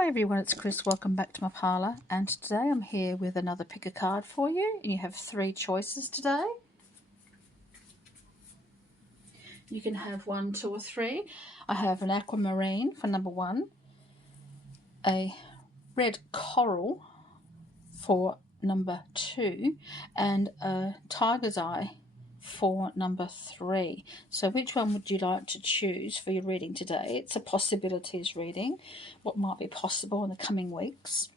Hi everyone, it's Chris. Welcome back to my parlour, and today I'm here with another pick a card for you, and you have 3 choices today. You can have 1, 2 or 3. I have an aquamarine for number 1, a red coral for number 2, and a tiger's eye for number 3. So which one would you like to choose for your reading today? It's a possibilities reading, what might be possible in the coming weeks,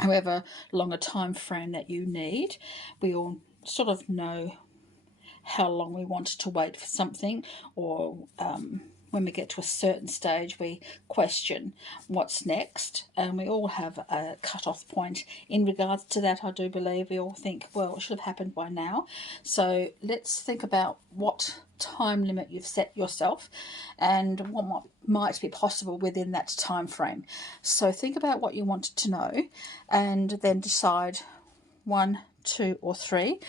however long a time frame that you need. We all sort of know how long we want to wait for something, or when we get to a certain stage we question what's next, and we all have a cut-off point in regards to that. I do believe we all think, well, it should have happened by now. So let's think about what time limit you've set yourself and what might be possible within that time frame. So think about what you wanted to know and then decide 1, 2 or 3,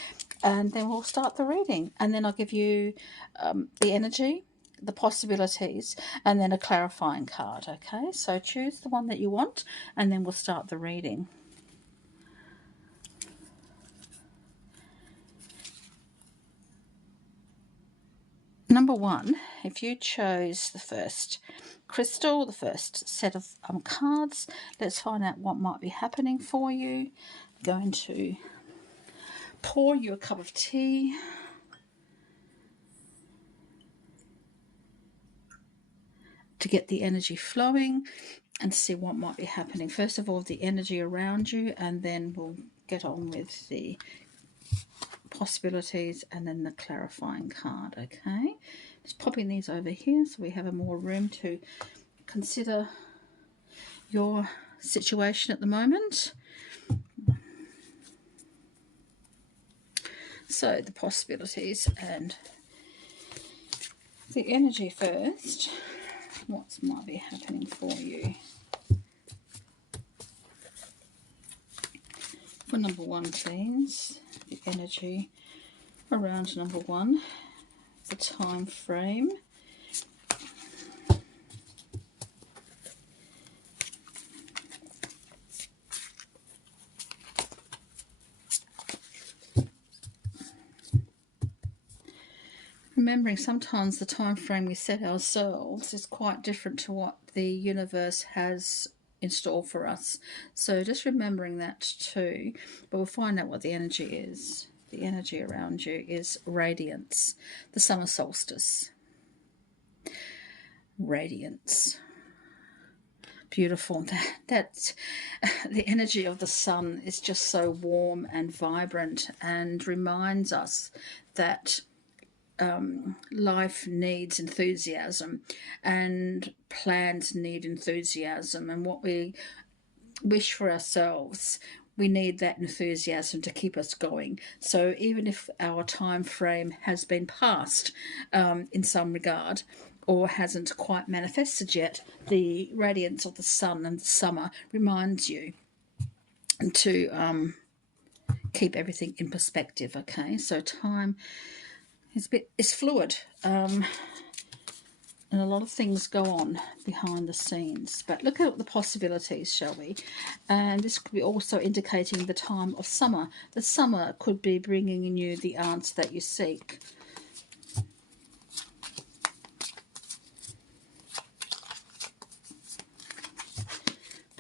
and then we'll start the reading, and then I'll give you the energy, the possibilities, and then a clarifying card. Okay, so choose the one that you want and then we'll start the reading. Number 1, if you chose the first crystal, the first set of cards, let's find out what might be happening for you. I'm going to pour you a cup of tea. To get the energy flowing and see what might be happening. First of all, the energy around you, and then we'll get on with the possibilities and then the clarifying card. Okay, just popping these over here so we have a more room to consider your situation at the moment. So the possibilities and the energy first. What might be happening for you? For number 1, please, the energy around number 1, the time frame. Remembering sometimes the time frame we set ourselves is quite different to what the universe has in store for us. So just remembering that too. But we'll find out what the energy is. The energy around you is radiance, the summer solstice. Radiance. Beautiful. That's the energy of the sun is just so warm and vibrant and reminds us that life needs enthusiasm and plans need enthusiasm, and what we wish for ourselves, we need that enthusiasm to keep us going. So even if our time frame has been passed in some regard or hasn't quite manifested yet, the radiance of the sun and the summer reminds you to keep everything in perspective. Okay, so time it's fluid, and a lot of things go on behind the scenes. But look at the possibilities, shall we? And this could be also indicating the time of summer. The summer could be bringing in you the answer that you seek.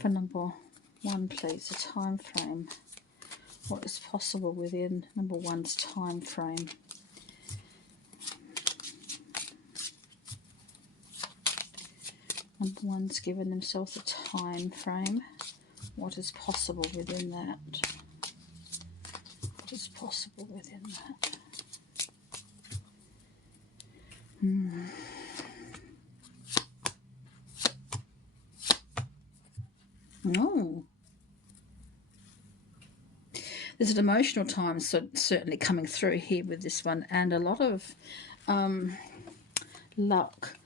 For number 1, please, a time frame. What is possible within number 1's time frame? Number 1's given themselves a time frame. What is possible within that? What is possible within that? Oh. There's an emotional time certainly coming through here with this one, and a lot of luck.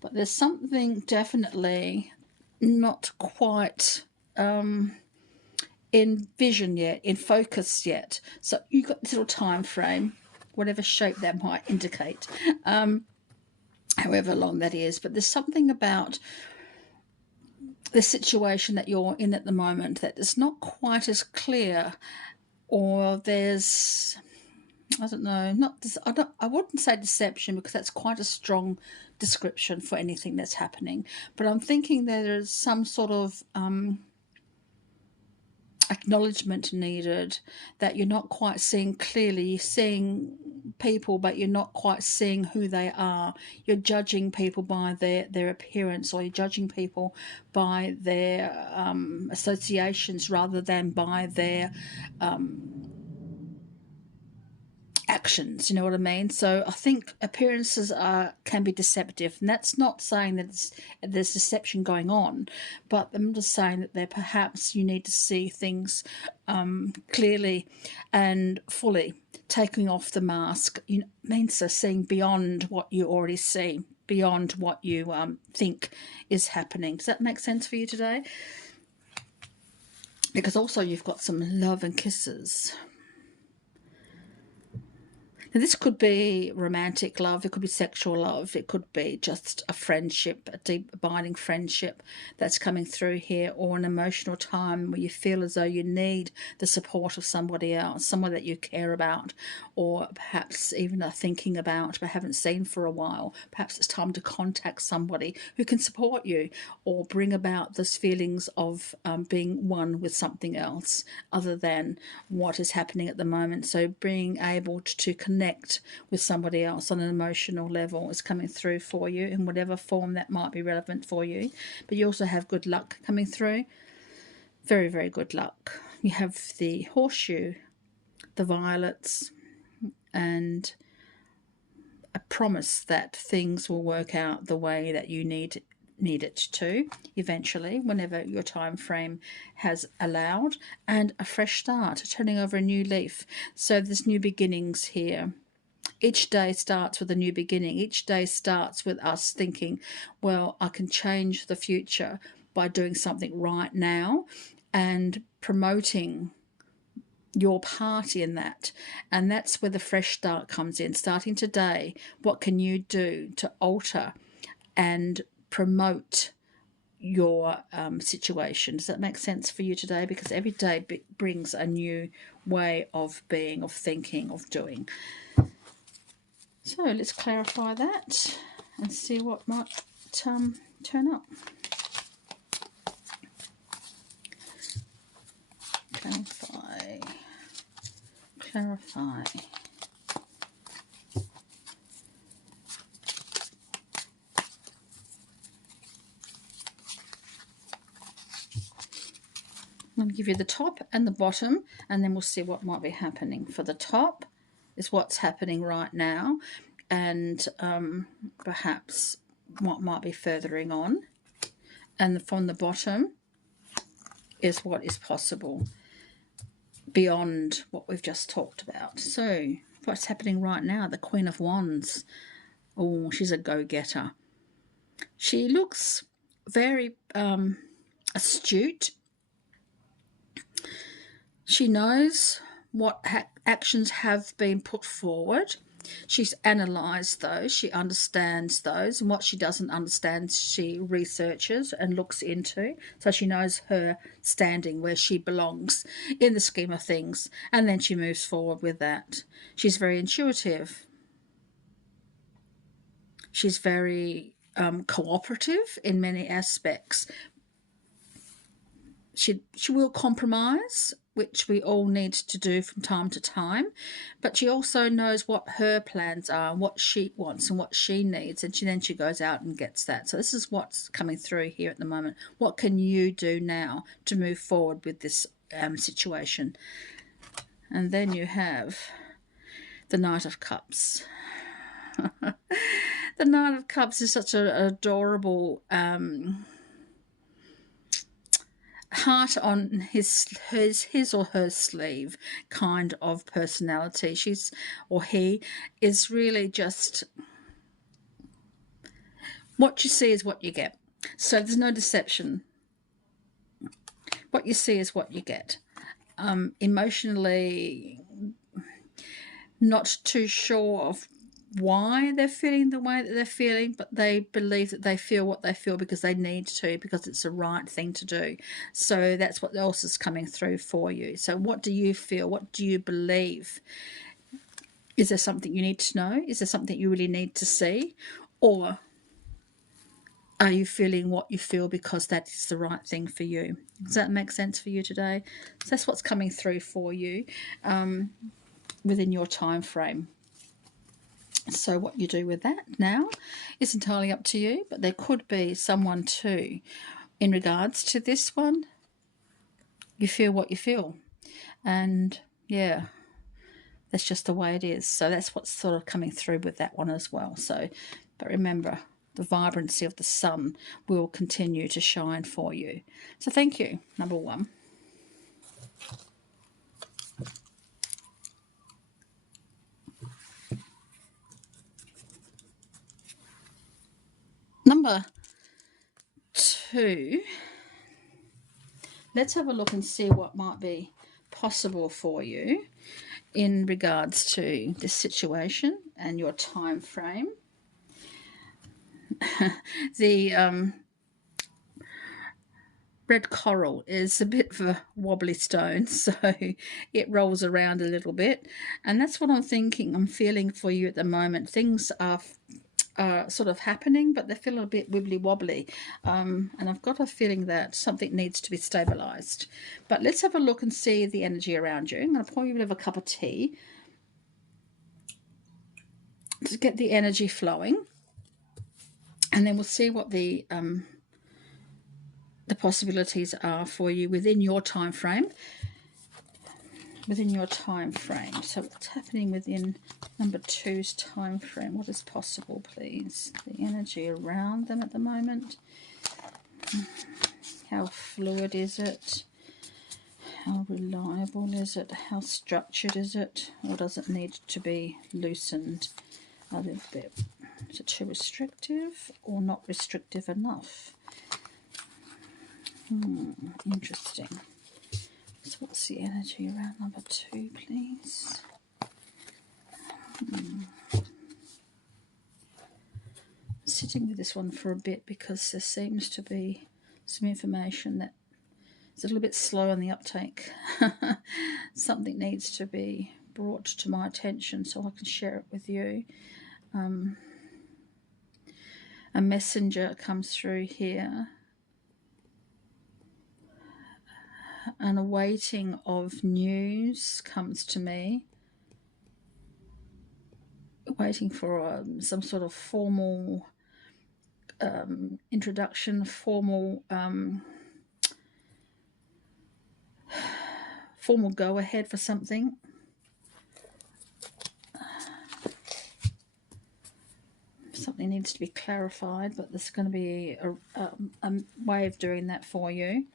But there's something definitely not quite in vision yet, in focus yet. So you've got this little time frame, whatever shape that might indicate, however long that is. But there's something about the situation that you're in at the moment that is not quite as clear, or there's, I don't know, I wouldn't say deception, because that's quite a strong description for anything that's happening, but I'm thinking there's some sort of acknowledgement needed, that you're not quite seeing clearly. You're seeing people, but you're not quite seeing who they are. You're judging people by their appearance, or you're judging people by their associations rather than by their actions, you know what I mean? So I think appearances can be deceptive, and that's not saying that there's deception going on, but I'm just saying that perhaps you need to see things clearly and fully, taking off the mask. Means so seeing beyond what you already see, beyond what you think is happening. Does that make sense for you today? Because also you've got some love and kisses. Now, this could be romantic love, it could be sexual love, it could be just a friendship, a deep, abiding friendship that's coming through here, or an emotional time where you feel as though you need the support of somebody else, someone that you care about, or perhaps even are thinking about but haven't seen for a while. Perhaps it's time to contact somebody who can support you or bring about those feelings of being one with something else other than what is happening at the moment. So being able to connect with somebody else on an emotional level is coming through for you in whatever form that might be relevant for you. But you also have good luck coming through. Very, very good luck. You have the horseshoe, the violets, and a promise that things will work out the way that you need it to eventually, whenever your time frame has allowed, and a fresh start, turning over a new leaf. So there's new beginnings here. Each day starts with a new beginning. Each day starts with us thinking, well, I can change the future by doing something right now, and promoting your part in that. And that's where the fresh start comes in. Starting today, what can you do to alter and promote your situation? Does that make sense for you today? Because every day brings a new way of being, of thinking, of doing. So let's clarify that and see what might turn up. Clarify. I'm going to give you the top and the bottom, and then we'll see what might be happening. For the top is what's happening right now, and perhaps what might be furthering on. And from the bottom is what is possible beyond what we've just talked about. So what's happening right now? The Queen of Wands. Oh, she's a go-getter. She looks very astute. She knows what actions have been put forward. She's analysed those, she understands those, and what she doesn't understand she researches and looks into, so she knows her standing, where she belongs in the scheme of things, and then she moves forward with that. She's very intuitive. She's very cooperative in many aspects. She will compromise, which we all need to do from time to time, but she also knows what her plans are, what she wants and what she needs, and then she goes out and gets that. So this is what's coming through here at the moment. What can you do now to move forward with this situation? And then you have the Knight of Cups. The Knight of Cups is such an adorable heart on his or her sleeve kind of personality. He is really just, what you see is what you get. So there's no deception. What you see is what you get. Emotionally not too sure of why they're feeling the way that they're feeling, but they believe that they feel what they feel because they need to, because it's the right thing to do. So that's what else is coming through for you. So what do you feel? What do you believe? Is there something you need to know? Is there something you really need to see? Or are you feeling what you feel because that is the right thing for you? Does that make sense for you today? So that's what's coming through for you within your time frame. So what you do with that now is entirely up to you, but there could be someone too in regards to this one. You feel what you feel, and yeah, that's just the way it is. So that's what's sort of coming through with that one as well. So, but remember, the vibrancy of the sun will continue to shine for you. So thank you, number one. Number two, let's have a look and see what might be possible for you in regards to this situation and your time frame. The red coral is a bit of a wobbly stone, so it rolls around a little bit, and that's what I'm thinking, I'm feeling for you at the moment. Things are sort of happening, but they feel a bit wibbly wobbly, and I've got a feeling that something needs to be stabilized. But let's have a look and see the energy around you. I'm going to pour you a bit of a cup of tea to get the energy flowing, and then we'll see what the possibilities are for you within your time frame. So what's happening within number two's time frame? What is possible, please? The energy around them at the moment. How fluid is it? How reliable is it? How structured is it? Or does it need to be loosened a little bit? Is it too restrictive or not restrictive enough? Interesting. So what's the energy around number two, please? Sitting with this one for a bit because there seems to be some information that is a little bit slow on the uptake. Something needs to be brought to my attention so I can share it with you. A messenger comes through here, and a waiting of news comes to me, waiting for some sort of formal introduction, formal go ahead for something. Something needs to be clarified, but there's going to be a way of doing that for you.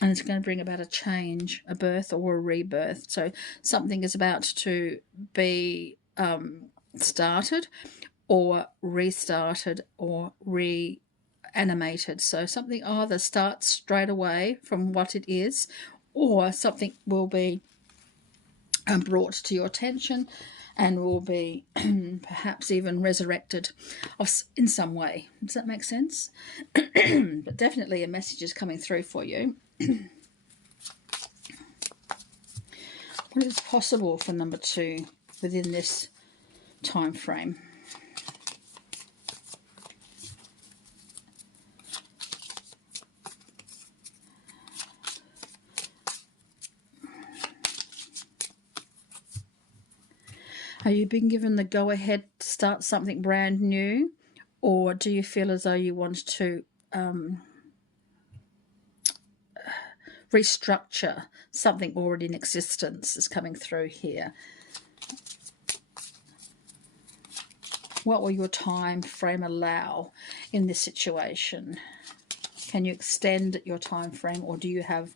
And it's going to bring about a change, a birth or a rebirth. So something is about to be started or restarted or reanimated. So something either starts straight away from what it is, or something will be brought to your attention and will be perhaps even resurrected in some way. Does that make sense? But definitely a message is coming through for you. What is possible for number two within this time frame? Are you being given the go-ahead to start something brand new, or do you feel as though you want to restructure something already in existence? Is coming through here. What will your time frame allow in this situation? Can you extend your time frame, or do you have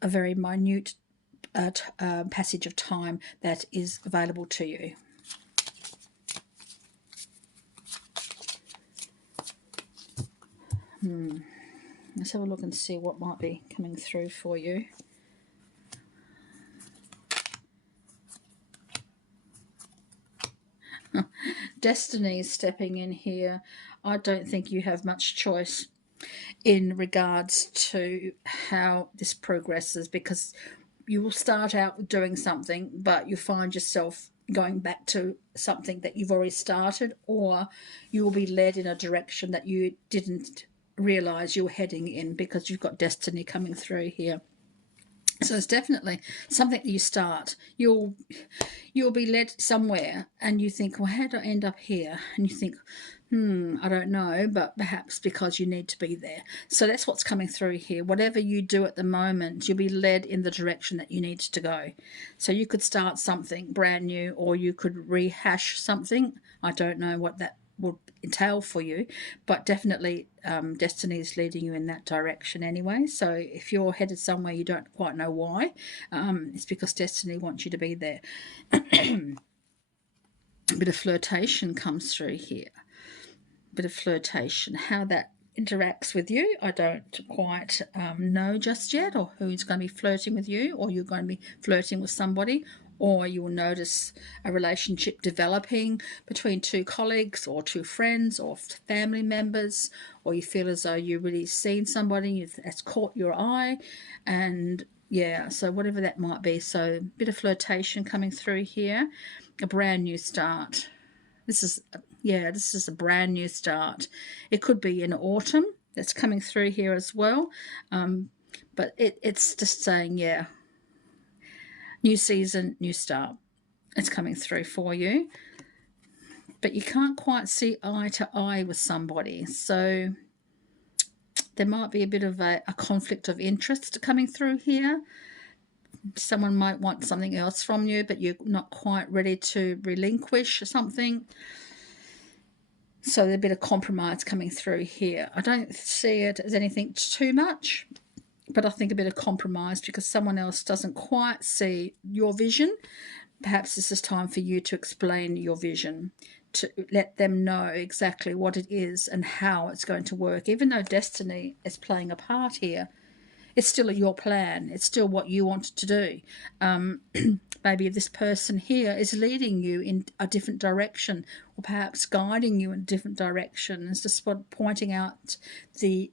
a very minute passage of time that is available to you? Let's have a look and see what might be coming through for you. Destiny is stepping in here. I don't think you have much choice in regards to how this progresses, because you will start out with doing something, but you find yourself going back to something that you've already started, or you will be led in a direction that you didn't realize you were heading in, because you've got destiny coming through here. So it's definitely something that you start. You'll be led somewhere and you think, well, how did I end up here? And you think, I don't know, but perhaps because you need to be there. So that's what's coming through here. Whatever you do at the moment, you'll be led in the direction that you need to go. So you could start something brand new, or you could rehash something. I don't know what that would entail for you, but definitely destiny is leading you in that direction anyway. So if you're headed somewhere you don't quite know why, it's because destiny wants you to be there. A bit of flirtation comes through here. A bit of flirtation. How that interacts with you, I don't quite know just yet, or who's going to be flirting with you, or you're going to be flirting with somebody, or you will notice a relationship developing between two colleagues or two friends or family members, or you feel as though you've really seen somebody that's caught your eye, and yeah, so whatever that might be. So a bit of flirtation coming through here. A brand new start. This is a brand new start. It could be in autumn that's coming through here as well, but it's just saying, yeah, new season, new start. It's coming through for you. But you can't quite see eye to eye with somebody. So there might be a bit of a conflict of interest coming through here. Someone might want something else from you, but you're not quite ready to relinquish something. So there's a bit of compromise coming through here. I don't see it as anything too much, but I think a bit of compromise, because someone else doesn't quite see your vision. Perhaps this is time for you to explain your vision, to let them know exactly what it is and how it's going to work. Even though destiny is playing a part here, it's still your plan. It's still what you want to do. Maybe this person here is leading you in a different direction, or perhaps guiding you in a different direction. It's just pointing out the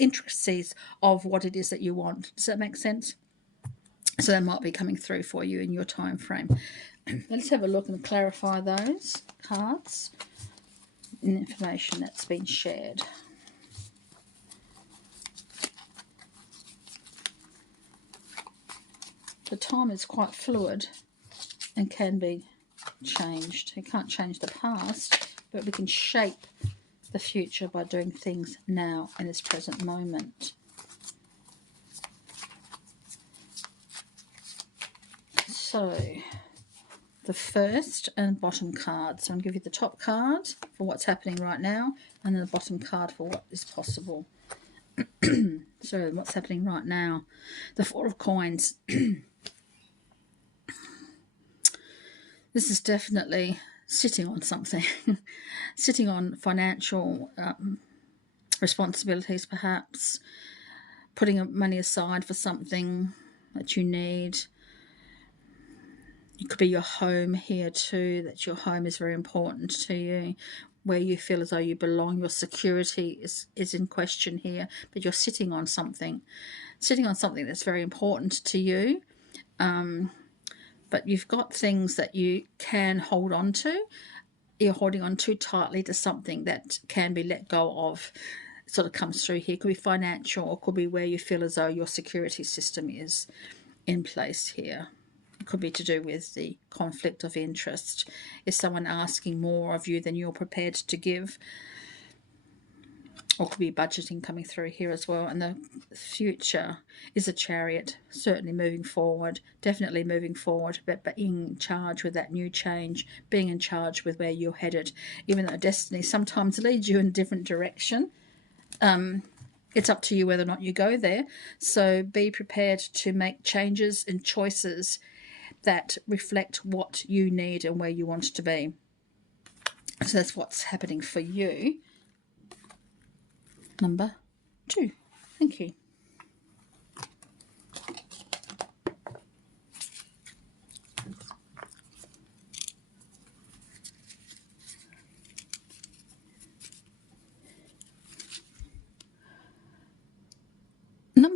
intricacies of what it is that you want. Does that make sense? So that might be coming through for you in your time frame. Let's have a look and clarify those cards and information that's been shared. The time is quite fluid and can be changed. We can't change the past, but we can shape the future by doing things now in this present moment. So the first and bottom cards. So I'm going to give you the top card for what's happening right now, and then the bottom card for what is possible. So what's happening right now? The Four of Coins. This is definitely sitting on something, sitting on financial responsibilities, perhaps putting money aside for something that you need. It could be your home here too, that your home is very important to you, where you feel as though you belong. Your security is in question here, but you're sitting on something that's very important to you. But you've got things that you can hold on to. You're holding on too tightly to something that can be let go of. It sort of comes through here. It could be financial, or it could be where you feel as though your security system is in place here. It could be to do with the conflict of interest. Is someone asking more of you than you're prepared to give? Or could be budgeting coming through here as well. And the future is a Chariot, certainly moving forward, definitely moving forward, but being in charge with that new change, being in charge with where you're headed. Even though destiny sometimes leads you in a different direction, it's up to you whether or not you go there. So be prepared to make changes and choices that reflect what you need and where you want to be. So that's what's happening for you. Number 2. Thank you.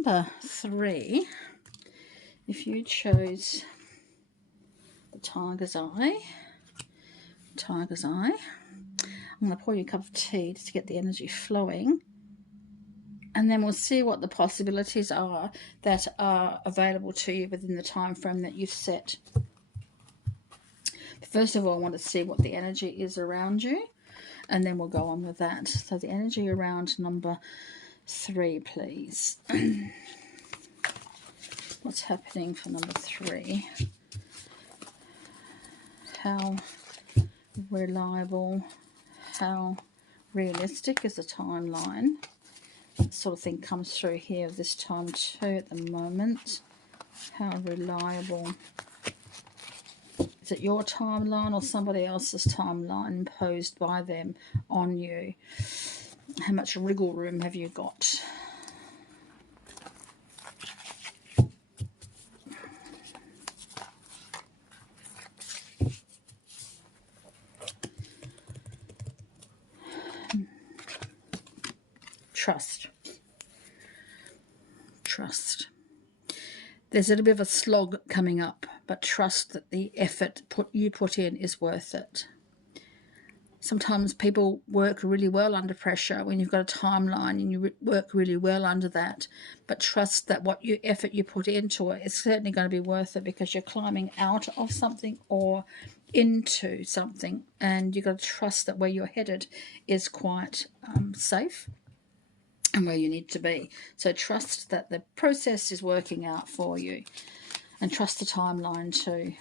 number 3, if you chose the Tiger's Eye, I'm going to pour you a cup of tea just to get the energy flowing, and then we'll see what the possibilities are that are available to you within the time frame that you've set. First of all, I want to see what the energy is around you, and then we'll go on with that. So the energy around number 3, please. What's happening for number 3? How reliable, how realistic is the timeline? That sort of thing comes through here this time too at the moment. How reliable. Is it your timeline or somebody else's timeline imposed by them on you? How much wriggle room have you got? Trust. There's a little bit of a slog coming up, but trust that the effort you put in is worth it. Sometimes people work really well under pressure when you've got a timeline, and you work really well under that, but trust that effort you put into it is certainly going to be worth it, because you're climbing out of something or into something, and you've got to trust that where you're headed is quite safe and where you need to be. So trust that the process is working out for you, and trust the timeline too.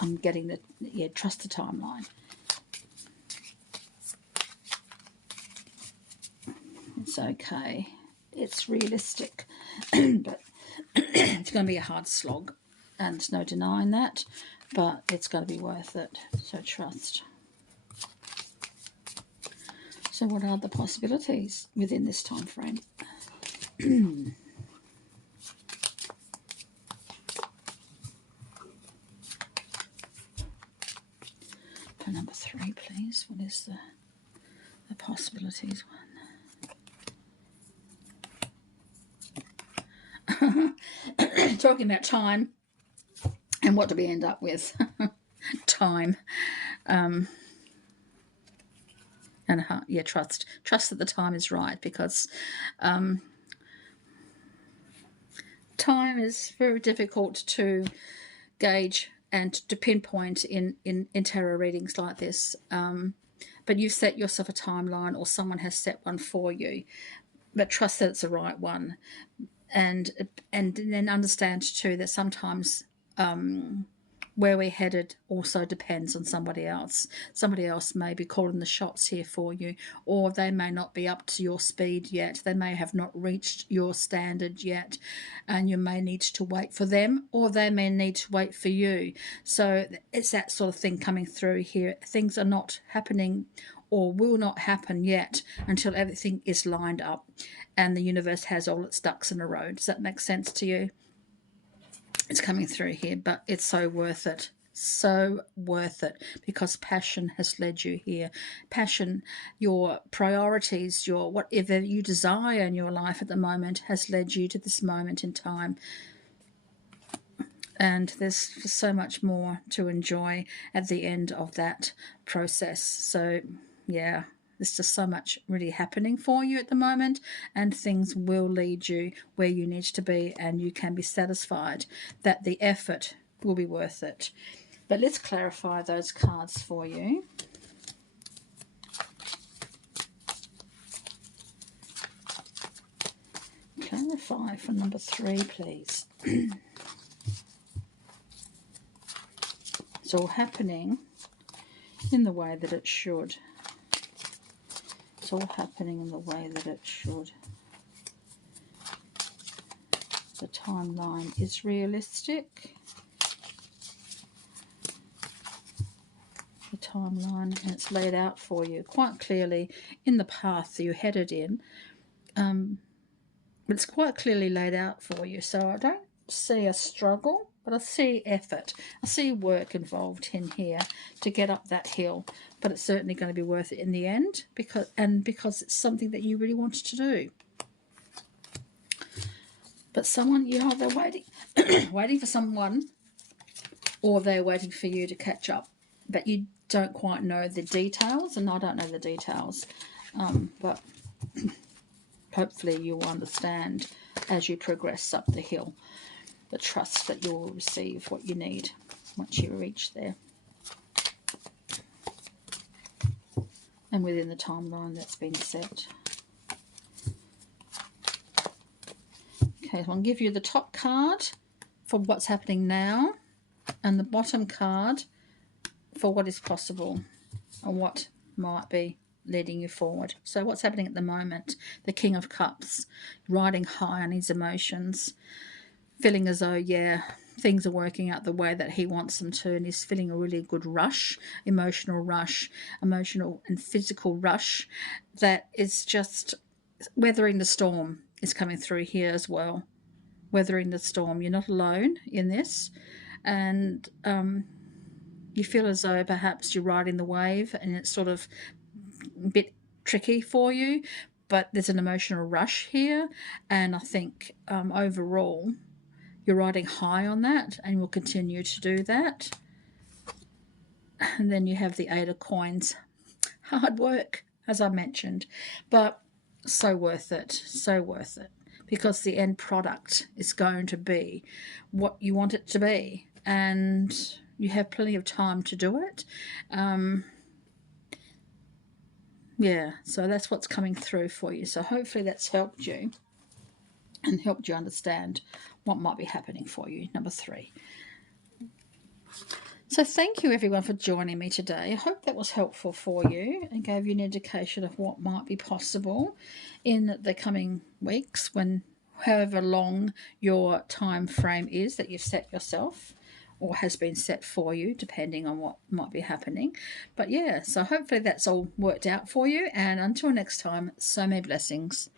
I'm getting the, yeah, trust the timeline. It's okay. It's realistic, but it's going to be a hard slog, and there's no denying that, but it's going to be worth it. So trust. So what are the possibilities within this time frame? For number 3, please. What is the possibilities one? Talking about time, and what do we end up with? Time. And yeah, trust that the time is right, because time is very difficult to gauge and to pinpoint in tarot readings like this. But you've set yourself a timeline, or someone has set one for you, but trust that it's the right one, and then understand too that sometimes where we're headed also depends on somebody else. Somebody else may be calling the shots here for you, or they may not be up to your speed yet. They may have not reached your standard yet, and you may need to wait for them, or they may need to wait for you. So it's that sort of thing coming through here. Things are not happening, or will not happen yet, until everything is lined up and the universe has all its ducks in a row. Does that make sense to you? It's coming through here, but it's so worth it. So worth it, because passion has led you here. Passion, your priorities, your whatever you desire in your life at the moment has led you to this moment in time. And there's so much more to enjoy at the end of that process. So, yeah, there's just so much really happening for you at the moment, and things will lead you where you need to be, and you can be satisfied that the effort will be worth it. But let's clarify those cards for you. Clarify for number 3, please. It's all happening in the way that it should. It's all happening in the way that it should. The timeline is realistic. The timeline, and it's laid out for you quite clearly in the path that you're headed in. It's quite clearly laid out for you. So I don't see a struggle, but I see effort. I see work involved in here to get up that hill, but it's certainly going to be worth it in the end, because it's something that you really wanted to do. But someone, they're waiting, waiting for someone, or they're waiting for you to catch up. But you don't quite know the details, and I don't know the details. But hopefully you'll understand as you progress up the hill, the trust that you'll receive what you need once you reach there. And within the timeline that's been set. Okay, so I'll give you the top card for what's happening now and the bottom card for what is possible and what might be leading you forward. So what's happening at the moment? The King of Cups, riding high on his emotions, feeling as though, yeah, things are working out the way that he wants them to, and he's feeling a really good rush, emotional and physical rush that is just weathering the storm is coming through here as well. Weathering the storm. You're not alone in this, and you feel as though perhaps you're riding the wave and it's sort of a bit tricky for you, but there's an emotional rush here, and I think overall you're riding high on that and will continue to do that. And then you have the 8 of Coins. Hard work, as I mentioned, but so worth it, so worth it, because the end product is going to be what you want it to be, and you have plenty of time to do it. Yeah, so that's what's coming through for you. So hopefully that's helped you and helped you understand what might be happening for you. Number 3. So thank you everyone for joining me today. I hope that was helpful for you and gave you an indication of what might be possible in the coming weeks, when however long your time frame is that you've set yourself or has been set for you, depending on what might be happening. But yeah, so hopefully that's all worked out for you, and until next time, so many blessings.